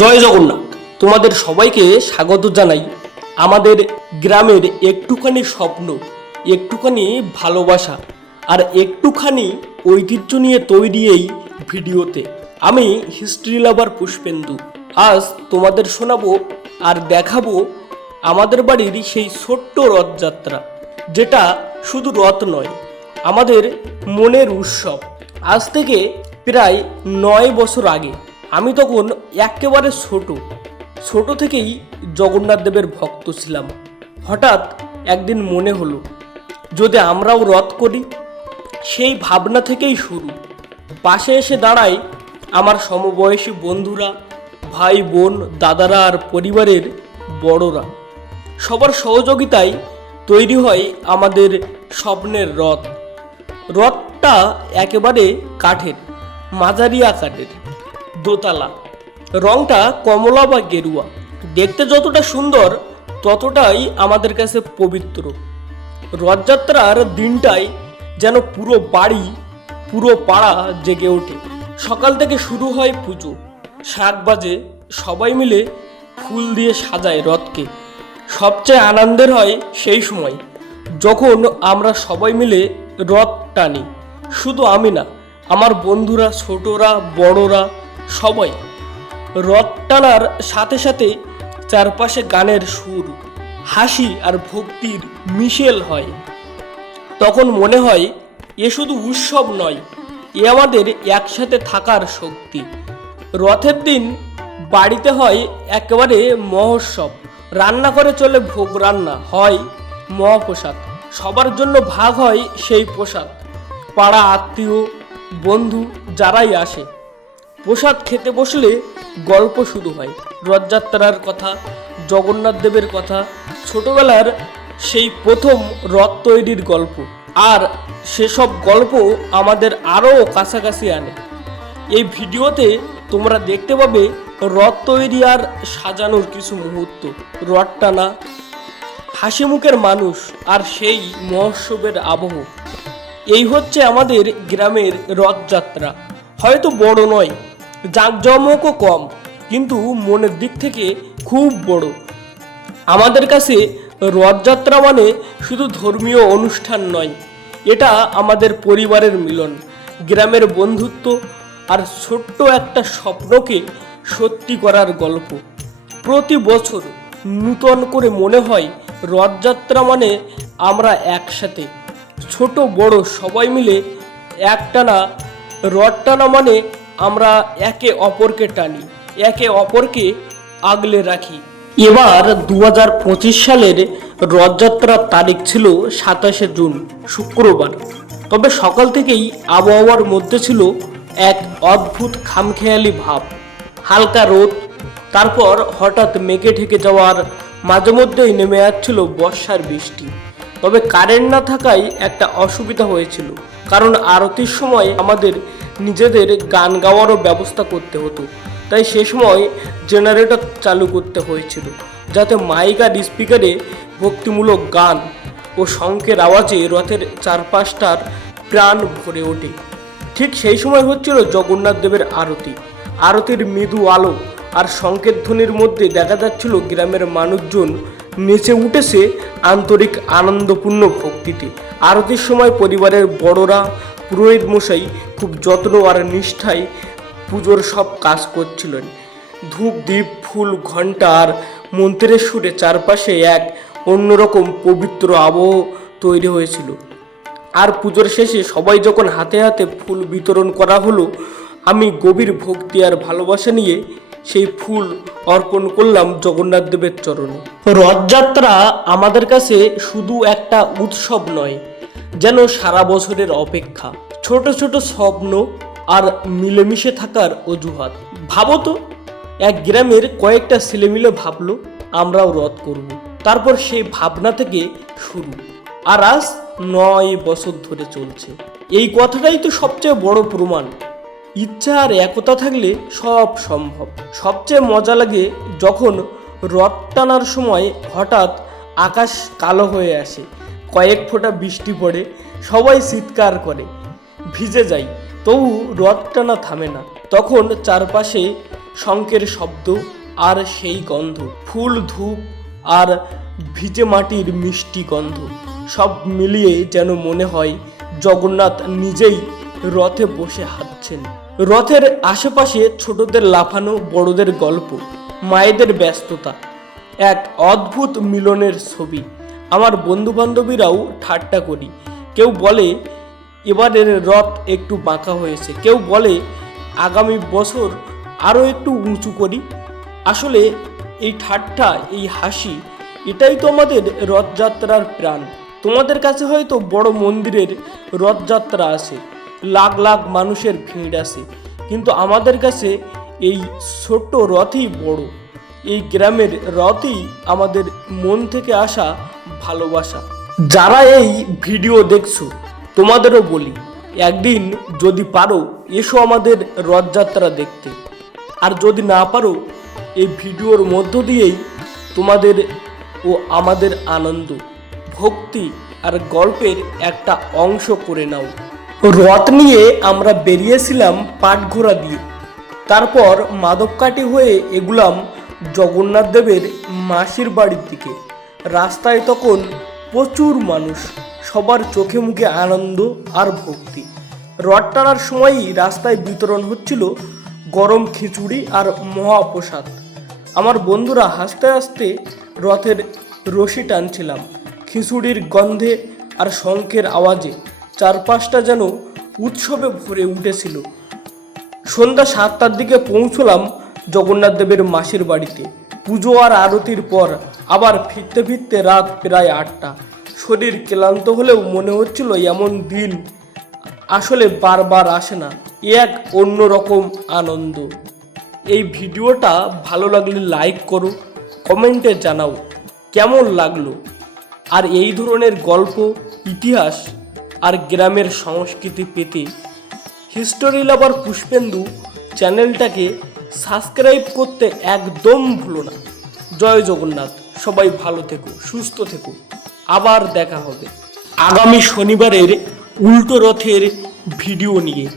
জয় জগন্নাথ। তোমাদের সবাইকে স্বাগত জানাই। আমাদের গ্রামের একটুখানি স্বপ্ন, একটুখানি ভালোবাসা আর একটুখানি ঐতিহ্য নিয়ে তৈরি এই ভিডিওতে। আমি হিস্ট্রি লাভার পুষ্পেন্দু। আজ তোমাদের শোনাবো আর দেখাবো আমাদের বাড়ির সেই ছোট্ট রথযাত্রা, যেটা শুধু রথ নয়, আমাদের মনের উৎসব। আজ থেকে প্রায় নয় বছর আগে। আমি তখন একেবারে ছোট। ছোট থেকেই জগন্নাথ দেবের ভক্ত ছিলাম। হঠাৎ একদিন মনে হলো, যদি আমরাও রথ করি, সেই ভাবনা থেকেই শুরু। পাশে এসে দাঁড়ায় আমার সমবয়সী বন্ধুরা, ভাই, বোন, দাদারা আর পরিবারের বড়রা। সবার সহযোগিতায় তৈরি হয় আমাদের স্বপ্নের রথ। রথটা একেবারে কাঠের। মাঝারি আকারের, দোতলা। রংটা কমলা বা গেরুয়া। দেখতে যতটা সুন্দর, ততটাই আমাদের কাছে পবিত্র। রথযাত্রার দিনটাই যেন পুরো বাড়ি, পুরো পাড়া জেগে ওঠে। সকাল থেকে শুরু হয় পুজো। সাত বাজে, সবাই মিলে ফুল দিয়ে সাজায় রথকে। সবচেয়ে আনন্দের হয় সেই সময়, যখন আমরা সবাই মিলে রথ টানি। শুধু আমি না আমার বন্ধুরা, ছোটরা, বড়রা সবাই রথ টানার সাথে সাথে চারপাশে গানের সুর, হাসি আর ভক্তির মিশেল হয়। তখন মনে হয়, এ শুধু উৎসব নয়, এ আমাদের একসাথে থাকার শক্তি। রথের দিন বাড়িতে হয় একেবারে মহোৎসব। রান্না করে চলে ভোগ রান্না, হয় মহাপ্রসাদ। সবার জন্য ভাগ হয় সেই প্রসাদ। পাড়া আত্মীয় বন্ধু যারাই আসে। প্রসাদ খেতে বসলে গল্প শুরু হয়। রথযাত্রার কথা, জগন্নাথ দেবের কথা, ছোটবেলার সেই প্রথম রথ তৈরির গল্প। আর সেসব গল্প আমাদের আরও কাছাকাছি আনে। এই ভিডিওতে তোমরা দেখতে পাবে রথ তৈরি আর সাজানোর কিছু মুহূর্ত। রথ টানা হাসি মুখের মানুষ আর সেই মহোৎসবের আবহ। এই হচ্ছে আমাদের গ্রামের রথযাত্রা। হয়তো বড় নয়, জাঁকজমকও কম, কিন্তু মনের দিক থেকে খুব বড়। আমাদের কাছে রথযাত্রা মানে শুধু ধর্মীয় অনুষ্ঠান নয়, এটা আমাদের পরিবারের মিলন, গ্রামের বন্ধুত্ব আর ছোট্ট একটা স্বপ্নকে সত্যি করার গল্প। প্রতি বছর নূতন করে মনে হয় রথযাত্রা মানে আমরা একসাথে ছোট, বড়, সবাই মিলে একটানা রথ টানা মানে আমরা একে অপরকে টানি, একে অপরকে আগলে রাখি। এবার দু হাজার পঁচিশ সালের রথযাত্রার তারিখ ছিল সাতাশে জুন, শুক্রবার। তবে সকাল থেকেই আবহাওয়ার মধ্যে ছিল এক অদ্ভুত খামখেয়ালি ভাব। হালকা রোদ, তারপর হঠাৎ মেঘে ঢেকে যাওয়ার মাঝে মধ্যেই নেমে যাচ্ছিল বর্ষার বৃষ্টি। তবে কারেন্ট না থাকায় একটা অসুবিধা হয়েছিল। কারণ আরতির সময় আমাদের নিজেদের গান গাওয়ারও ব্যবস্থা করতে হতো। তাই সে সময় জেনারেটর চালু করতে হয়েছিল, যাতে মাইক আর স্পিকারে ভক্তিমূলক গান ও শঙ্কের আওয়াজে রথের চারপাশটার প্রাণ ভরে ওঠে। ঠিক সেই সময় হচ্ছিল জগন্নাথ দেবের আরতি। আরতির মৃদু আলো আর সংকেত ধ্বনির মধ্যে দেখা যাচ্ছিল গ্রামের মানুষজন নেচে উঠেছে আন্তরিক আনন্দপূর্ণ ভক্তিতে আরতির সময় পরিবারের বড়রা পুরোহিত মশাই খুব যত্ন আর নিষ্ঠায় পুজোর সব কাজ করছিলেন। ধূপ দ্বীপ ফুল, ঘণ্টা আর মন্ত্রের সুরে চারপাশে এক অন্যরকম পবিত্র আবহ তৈরি হয়েছিল। আর পুজোর শেষে সবাই যখন হাতে হাতে ফুল বিতরণ করা হলো, আমি গভীর ভক্তি আর ভালোবাসা নিয়ে সেই ফুল অর্পণ করলাম জগন্নাথ দেবের চরণে। রথযাত্রা আমাদের কাছে শুধু একটা উৎসব নয়, যেন সারা বছরের অপেক্ষা। ছোট ছোট স্বপ্ন আর মিলেমিশে থাকার অজুহাত। ভাবো তো, এক গ্রামের কয়েকটা ছেলে মিলে ভাবলো, আমরাও রথ করব। তারপর সেই ভাবনা থেকে শুরু। আর আজ নয় বছর ধরে চলছে। এই কথাটাই তো সবচেয়ে বড় প্রমাণ। ইচ্ছা আর একতা থাকলে সব সম্ভব। সবচেয়ে মজা লাগে যখন রথ টানার সময় হঠাৎ আকাশ কালো হয়ে আসে, কয়েক ফোঁটা বৃষ্টি পড়ে, সবাই চিৎকার করে, ভিজে যাই তবু রথ টানা থামে না। তখন চারপাশে শঙ্কের শব্দ আর সেই গন্ধ, ফুল ধূপ আর ভিজে মাটির মিষ্টি গন্ধ, সব মিলিয়ে যেন মনে হয় জগন্নাথ নিজেই রথে বসে হাঁটছেন। রথের আশেপাশে ছোটদের লাফানো বড়দের গল্প, মায়েদের ব্যস্ততা, এক অদ্ভুত মিলনের ছবি। আমার বন্ধু বান্ধবীরাও ঠাট্টা করি। কেউ বলে, এবারের রথ একটু বাঁকা হয়েছে। কেউ বলে, আগামী বছর আরও একটু উঁচু করি। আসলে এই ঠাট্টা, এই হাসি, এটাই তো আমাদের রথযাত্রার প্রাণ। তোমাদের কাছে হয়তো বড় মন্দিরের রথযাত্রা আসে লাখ লাখ মানুষের ভিড় আসে কিন্তু আমাদের কাছে এই ছোট্ট রথই বড়। এই গ্রামের রথই আমাদের মন থেকে আসা ভালোবাসা। যারা এই ভিডিও দেখছ, তোমাদেরও বলি, একদিন যদি পারো, এসো আমাদের রথযাত্রা দেখতে। আর যদি না পারো, এই ভিডিওর মধ্য দিয়েই তোমাদের ও আমাদের আনন্দ, ভক্তি আর গল্পের একটা অংশ করে নাও। রথ নিয়ে আমরা বেরিয়েছিলাম পাটঘোড়া দিয়ে। তারপর মাদবকাঠি হয়ে এগুলাম জগন্নাথ দেবের মাসির বাড়ির দিকে। রাস্তায় তখন প্রচুর মানুষ, সবার চোখে মুখে আনন্দ আর ভক্তি। রথ টানার সময়ই রাস্তায় বিতরণ হচ্ছিল গরম খিচুড়ি আর মহাপ্রসাদ। আমার বন্ধুরা হাসতে হাসতে রথের রশি টানছিলাম। খিচুড়ির গন্ধে আর শঙ্খের আওয়াজে চারপাশটা যেন উৎসবে ভরে উঠেছিল। সন্ধ্যা সাতটার দিকে পৌঁছলাম জগন্নাথ দেবের মাসির বাড়িতে। পুজো আর আরতির পর আবার ফিরতে ফিরতে রাত প্রায় আটটা। শরীর ক্লান্ত হলেও মনে হচ্ছিল এমন দিন আসলে বারবার আসে না, এ এক অন্যরকম আনন্দ। এই ভিডিওটা ভালো লাগলে লাইক করো, কমেন্টে জানাও কেমন লাগল। আর এই ধরনের গল্প, ইতিহাস আর গ্রামের সংস্কৃতি পেতে হিস্টোরি লাভার পুষ্পেন্দু চ্যানেলটাকে সাবস্ক্রাইব করতে একদম ভুলো না। জয় জগন্নাথ, সবাই ভালো থেকো, সুস্থ থেকো। আবার দেখা হবে। আগামী শনিবারের উল্টো রথের ভিডিও নিয়ে।